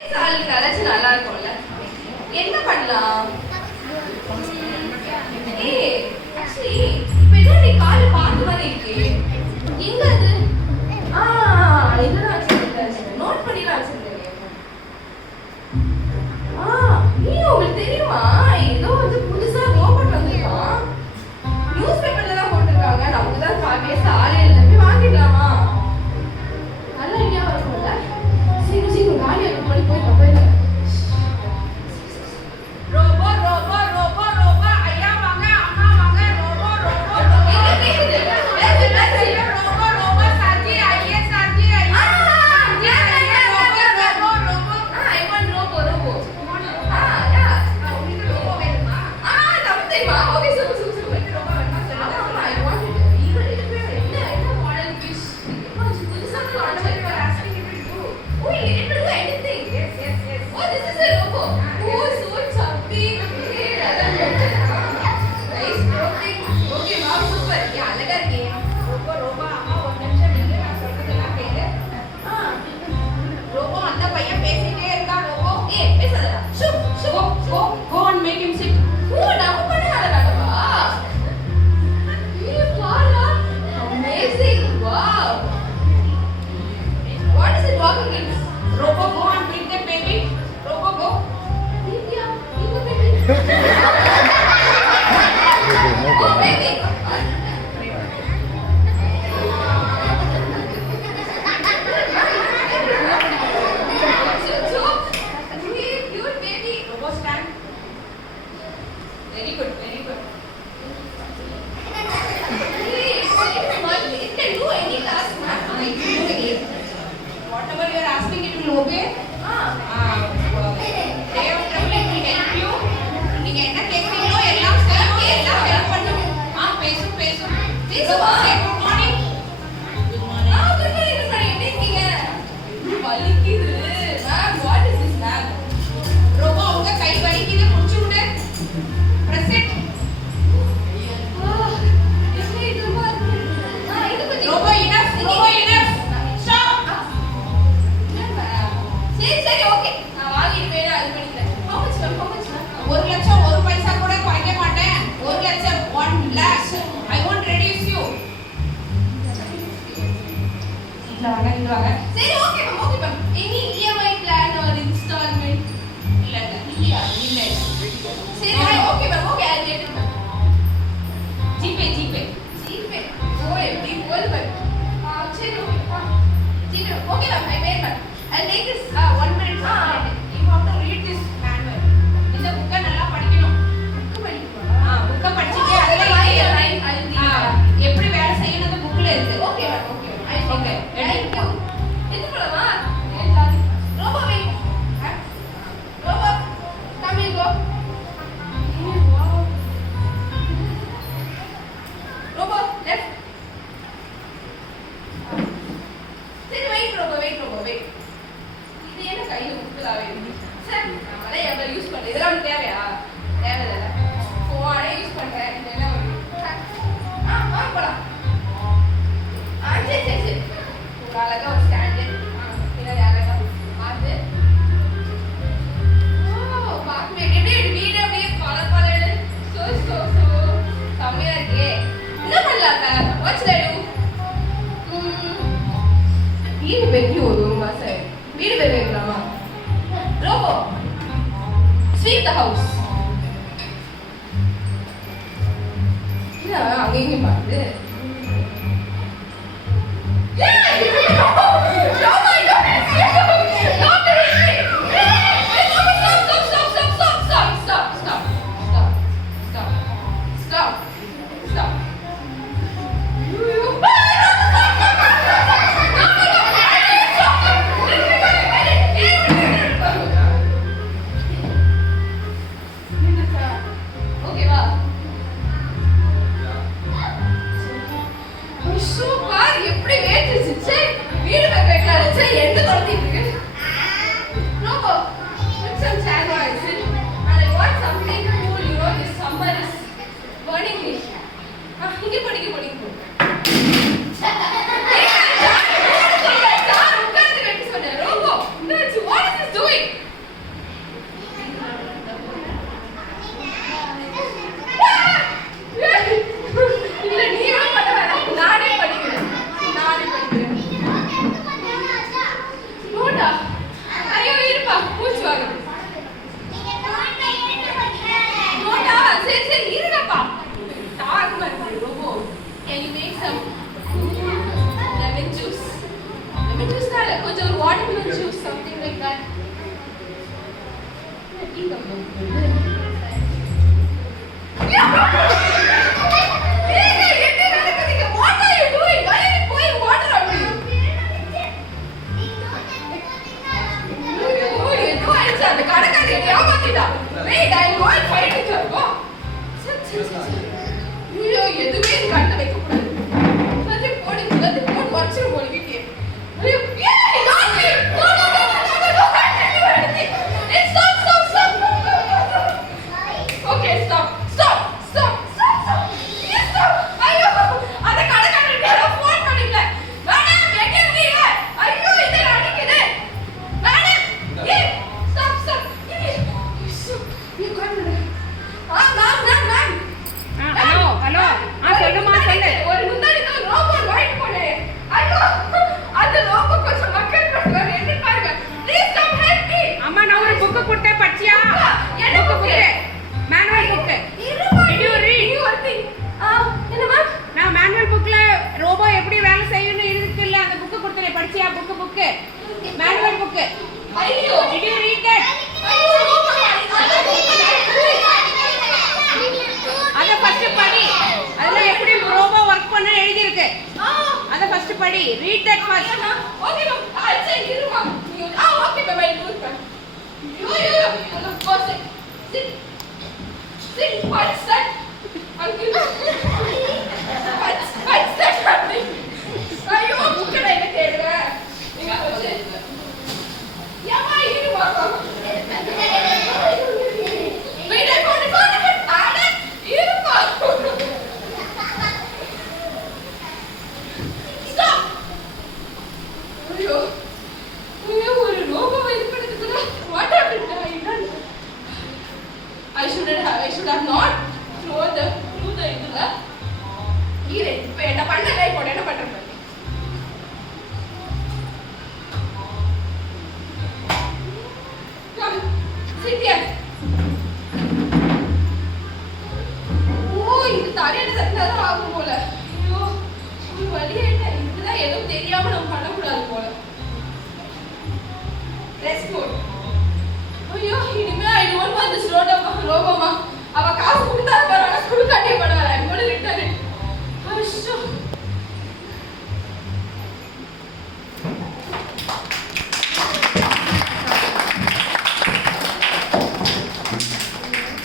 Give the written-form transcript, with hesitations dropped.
நல்லா இருக்கும்ல. என்ன பண்ணலாம்? நீ கால பார்த்த மாதிரி இருக்கே. எங்க அது? இதுதான் வச்சிருக்கேன். நோட் பண்ணிலாம் வச்சிருக்கேன். நீ உங்களுக்கு தெரியுமா? ஏதோ வந்து புதுசா ரோபோட் வந்திருக்கான். நியூஸ் பேப்பர்ல தான் போட்டிருக்காங்க. நமக்கு தான் பேச ஆளே இல்லை. போய் வாங்கிடலாமா? நல்ல ஐடியாவா இருக்கும்ல. சீக்கிரம் சீக்கிரம் காலி ஆகும். போய் போயிடலாம். சரி okay ma'am okay ma'am any EMI plan or instalment இல்ல சரி okay ma'am okay I get it GPay oh எப்படி போல் மேம் சரி GPay okay ma'am I paid ma'am I take this 1 minute you have to read this manual இந்த புக்க நல்லா படிக்கணும் புக்க படிச்சிட்டே அதுல எப்படி வேலை செய்யணும்னு புக்ல இருக்கு okay ma'am okay thank you Sweep the house. அங்கேயும் பாரு. What is this doing? இந்த எதுவுமே கண்ண வைக்கக்கூடாது போடு போட்டு வச்சிரும் போல வீட்டே மேனுவல் புக். ஐயோ did you read that? அத ஃபர்ஸ்ட் படி. அதுல எப்படி ரோபோ வர்க் பண்ண எழுதி இருக்கு. அத ஃபர்ஸ்ட் படி. read that first. Okay ma'am. I'll say இருமா. Okay ma'am I do it. யோ அந்த first sit. Sit what's that? Uncle. What's that happening? ஐயோ புக்கட என்ன தேடுற? யாமா இருமா. வெயிட் ஐ ஃபோன் ஆட இருமா. ஸ்டாப். ஐயோ ஒரு ரோபோ வெளிப்படுத்துதுல. What happened? I should have not thrown the இதுல. இரு இப்ப என்ன பண்ண லைஃப் போட என்ன பண்ற பாரு. Come sit here. ஓ இது தரையில தட்டினாதான் ஆகுமா?